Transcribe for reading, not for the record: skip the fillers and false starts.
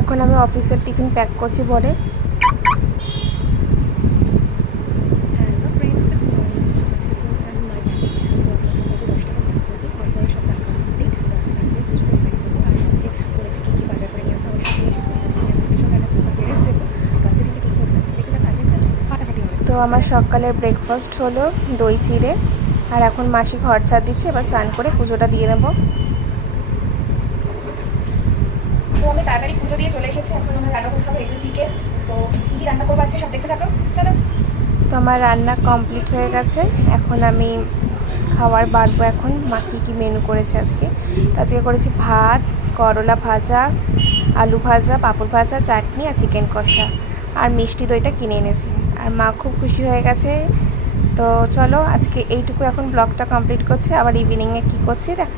এখন আমি অফিসের টিফিন প্যাক করছি বরে। তো আমার সকালের ব্রেকফাস্ট হলো দই চিড়ে, আর এখন মাসি ঘর ছাড় দিচ্ছে, এবার স্নান করে পুজোটা দিয়ে নেব। তো আমি তাড়াতাড়ি পুজো দিয়ে চলে এসেছি, এখন আমার রান্না করতে হবে এসে চিকেন। তো কী রান্না করবো আজকে সব দেখতে থাকো, চলো। তো আমার রান্না কমপ্লিট হয়ে গেছে, এখন আমি খাবার বাড়বো। এখন মা কী মেনু করেছে আজকে। তো আজকে করেছি ভাত, করলা ভাজা, আলু ভাজা, পাঁপড় ভাজা, চাটনি আর চিকেন কষা, আর মিষ্টি দইটা কিনে এনেছি। আর মা খুব খুশি হয়ে গেছে। তো চলো আজকে এইটুকু, এখন ব্লগটা কমপ্লিট করছে, আবার ইভিনিংয়ে কী করছি দেখ।